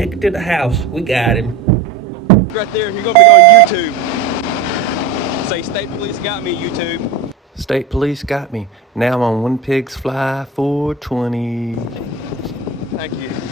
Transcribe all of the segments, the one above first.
Take it to the house. We got him. Right there, you're gonna be on YouTube. Say state police got me, YouTube. State police got me. Now I'm on One Pigs Fly 420. Thank you.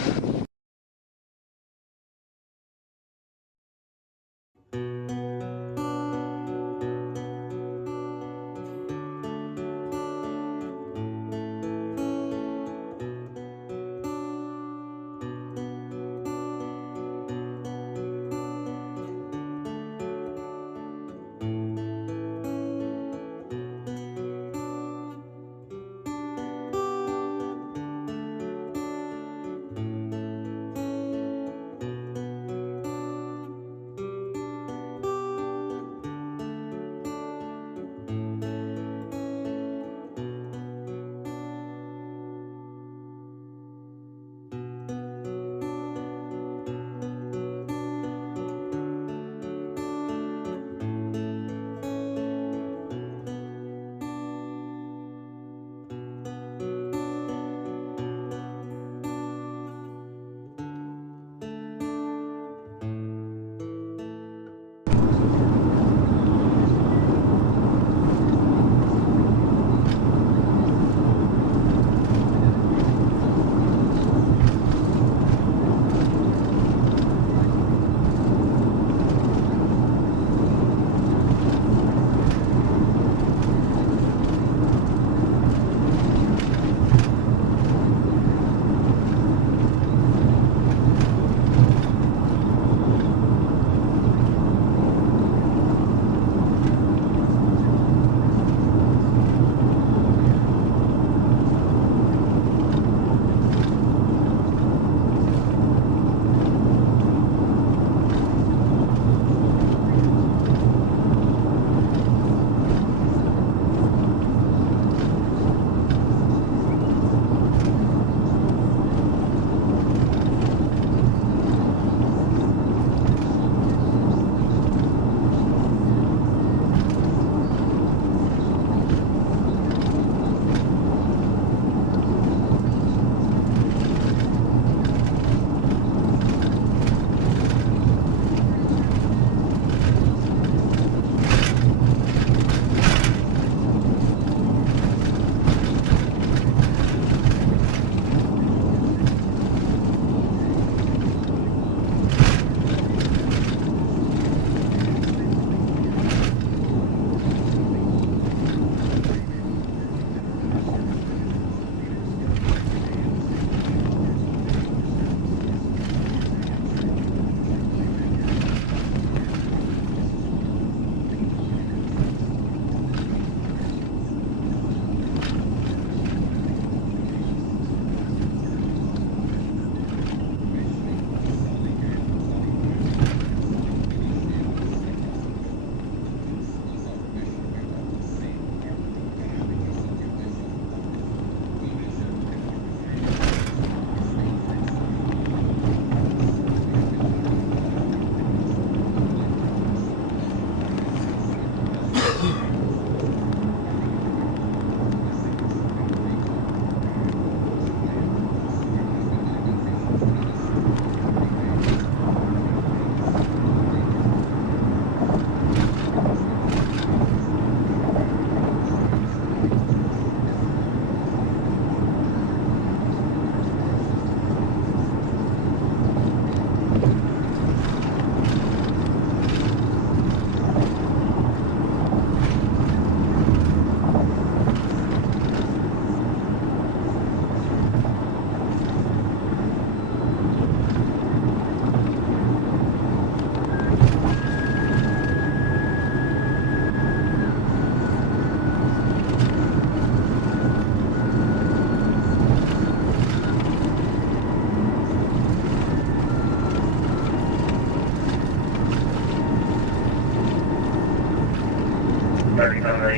Pretty good.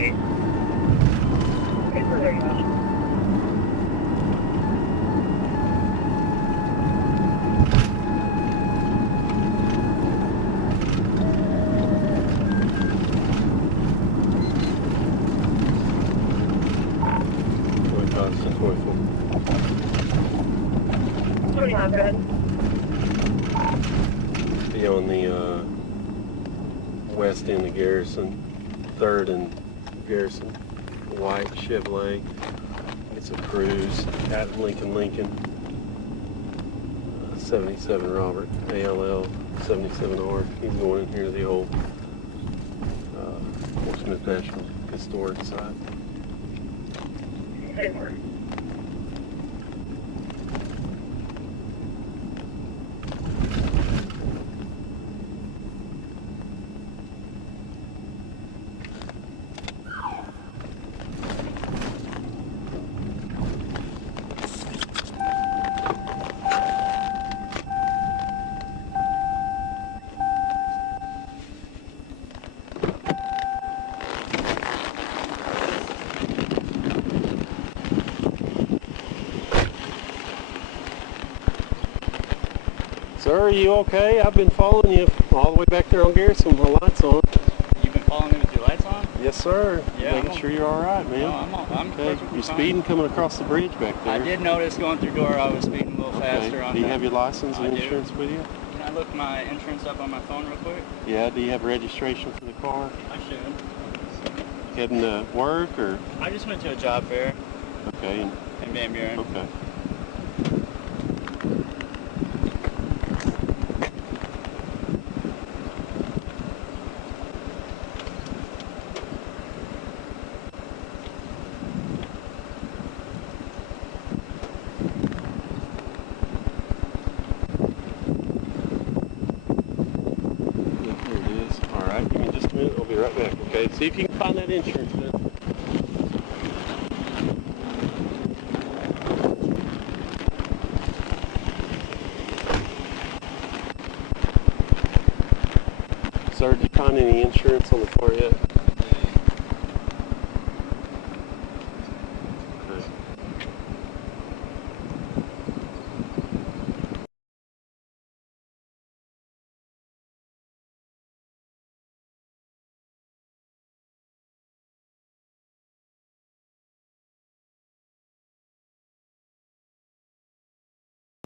be on the west end of Garrison, 3rd and Garrison. White Chevrolet. It's a Cruise out of Lincoln. 77 Robert, ALL 77R. He's going in here to the old Portsmouth National Historic Site. Sir, are you okay? I've been following you all the way back there on Garrison with my lights on. You've been following me with your lights on? Yes, sir. Yeah. Making sure you're all right, man. No, I'm Okay. perfectly You're fine. speeding coming across the bridge back there. I did notice going through Dora I was speeding a little faster on Do you that. have your license and I do. insurance with you? Can I look my insurance up on my phone real quick? Yeah. Do you have registration for the car? I should. Heading to work or? I just went to a job fair Okay. in Van Buren. Okay. Here it is. All right. Give me just a minute. I'll be right back. Okay. See if you can find that insurance, man. Sir, did you find any insurance on the car yet? Okay.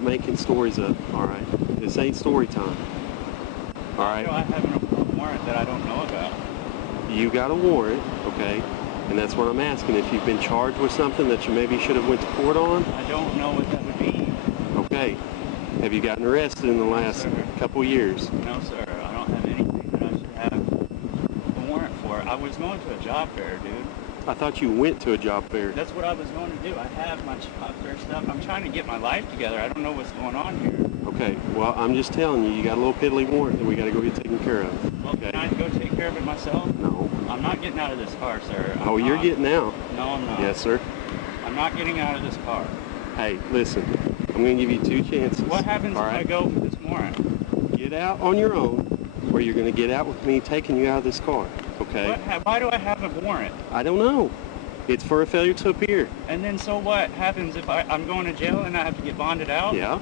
Making stories up. All right. This ain't story time. All right. I have a warrant that I don't know about. You got a warrant, okay? And that's what I'm asking. If you've been charged with something that you maybe should have went to court on, I don't know what that would be. okay. Have you gotten arrested in the last Sir. couple years? No, sir. I don't have anything that I should have a warrant for. I was going to a job fair, dude. I thought you went to a job fair. That's what I was going to do. I have my job fair stuff. I'm trying to get my life together. I don't know what's going on here. Okay, well, I'm just telling you, you got a little piddly warrant that we got to go get taken care of. Well, Okay. can I go take care of it myself? No. I'm not getting out of this car, sir. Oh, you're getting out. No, I'm not. Yes, sir. I'm not getting out of this car. Hey, listen, I'm going to give you 2 chances. What happens all if I right? go with this warrant? Get out on your own, or you're going to get out with me taking you out of this car, okay? Why do I have a warrant? I don't know. It's for a failure to appear. And then so what happens if I'm going to jail and I have to get bonded out? Yeah.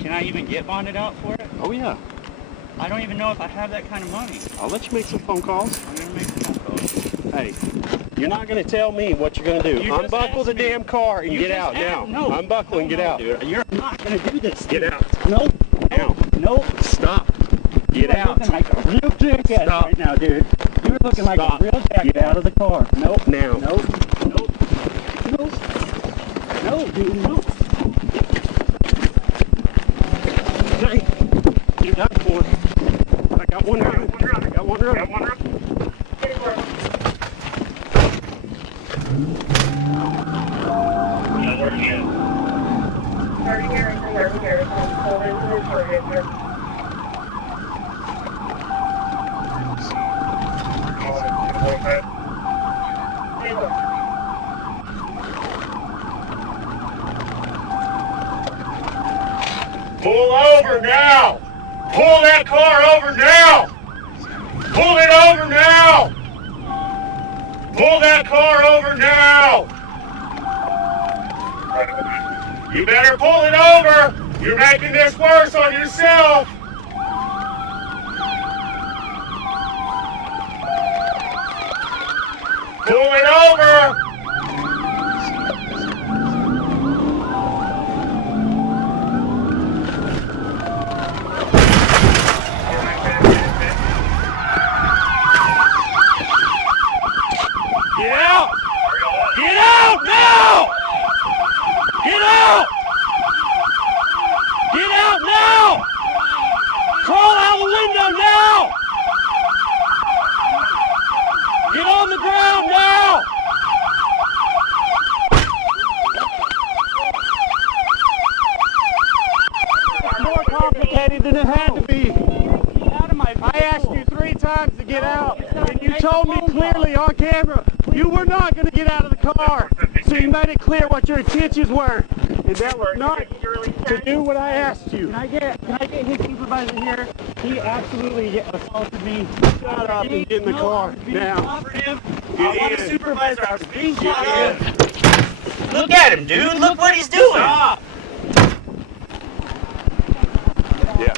Can I even get bonded out for it? Oh, yeah. I don't even know if I have that kind of money. I'll let you make some phone calls. I'm going to make phone calls. Hey, you're not going to tell me what you're going to do. You just Unbuckle the asked me. damn car and You get just out now. asked- No. Unbuckle and get out. Dude, you're not going to do this. Get out. No. Now. No. Stop. Get You're out. looking like a real jackass Stop. right now, dude. You're looking like Stop. a real jackass. Get out of the car. Nope. Now. Nope. Nope. Nope. No, dude. No. Hey, you're done for. I got one round. I got one round. Pull over now! Pull that car over now! Pull it over now! Pull that car over now! You better pull it over! You're making this worse on yourself! Pull it over! complicated than it had to be. Get out of my vehicle. I asked you 3 times to get out, and you told me clearly on camera you were not going to get out of the car. So you made it clear what your intentions were, and that was not to do what I asked you. Can I get his supervisor here? He absolutely assaulted me. Shut up and get in the car now. I want a supervisor. I was being cooperative. Look at him, dude. Look what he's doing. Stop. Yeah.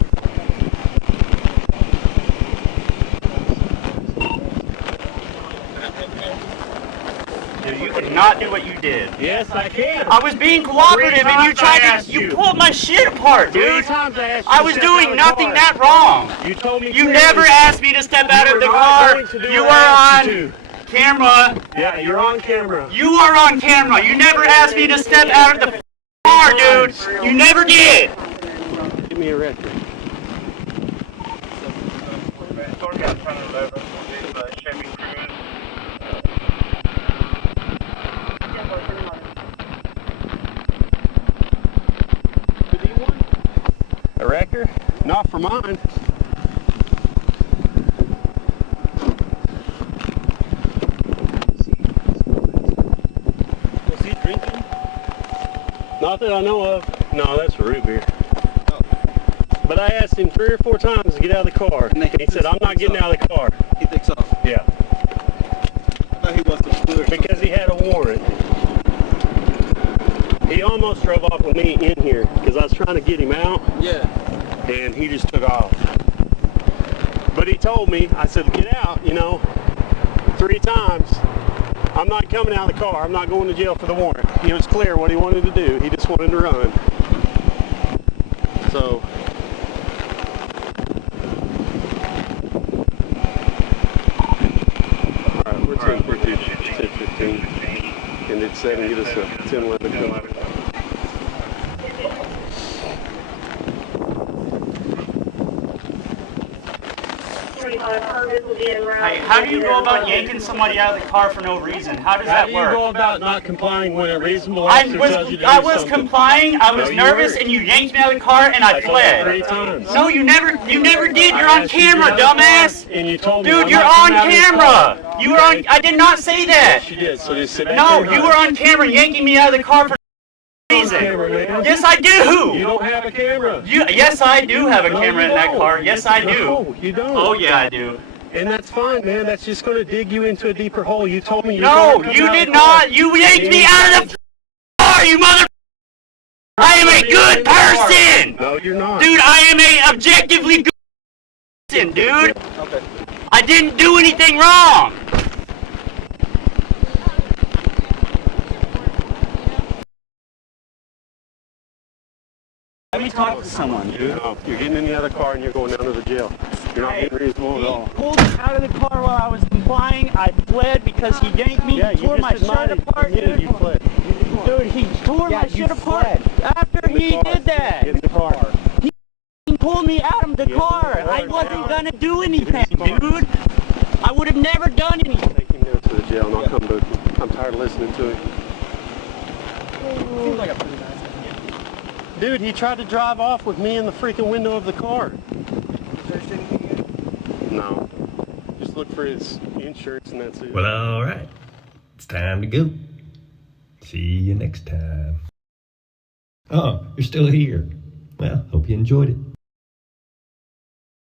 Dude, you cannot do what you did. Yes, I can. I was being cooperative and you tried to. You pulled my shit apart, dude. 3 times I asked you I was to step out doing of the nothing car. that wrong. You told me You clearly never asked me to step out you of the were not car. going to do You what were I asked you on camera. Yeah, you're on camera. You are on camera. You never asked me to step out of the car, dude. You never did. Give me a record. A record? Not for mine. Was he drinking? Not that I know of. No, that's root beer. But I asked him 3 or 4 times to get out of the car. And he said, I'm not getting out of the car. He thinks off. Yeah. I thought he was the blue. Because he had a warrant. He almost drove off with me in here because I was trying to get him out. Yeah. And he just took off. But he told me, I said, get out, 3 times. I'm not coming out of the car. I'm not going to jail for the warrant. He was clear what he wanted to do. He just wanted to run. So, all right, we're 10:15. And it's 7, get us a 10:11. Hey, how do you go about yanking somebody out of the car for no reason? How does How that do you go work? about not complying when a reasonable I officer tells you to do was something? complying. I was No, you nervous, weren't. and you yanked me out of the car, and I I told you fled. 3 times. No, you never did. You're I on asked you to camera, get out of the car, dumbass. And you told me Dude, I'm you're not on coming out of this camera. car. You were on. I did not say that. Yes, you did. So just sit back No, there you and were on camera yanking me out of the car for no reason. camera, man. Yes, I You do. don't have a camera. Yes, I do have a No, camera you in that don't. car. Yes, I do. No, you don't. Oh yeah, I do. And that's fine, man. That's just going to dig you into a deeper hole. You told me you No, were you did not. You yanked me out of the car, you mother. I am a good person. No, you're not. Dude, I am a objectively good person, dude. Okay. I didn't do anything wrong. Let me talk to someone, dude. No, you're getting in the other car and you're going down to the jail. You're not being reasonable at all. He pulled me out of the car while I was complying. I fled because he yanked me. Yeah, He you tore my just shirt apart, admitted dude. you fled. Dude, he tore my shit apart after In the he car. did that. Get in the car. He pulled me out of the Get in the car. car I wasn't now. gonna do anything, Get in the car. dude. I would have never done anything. Take him down to the jail and I'll come book him. I'm tired of listening to him. Seems like a pretty nice guy. Dude, he tried to drive off with me in the freaking window of the car. Searched anything yet? No. Just look for his insurance and that's it. Well, all right. It's time to go. See you next time. Oh, you're still here. Well, hope you enjoyed it.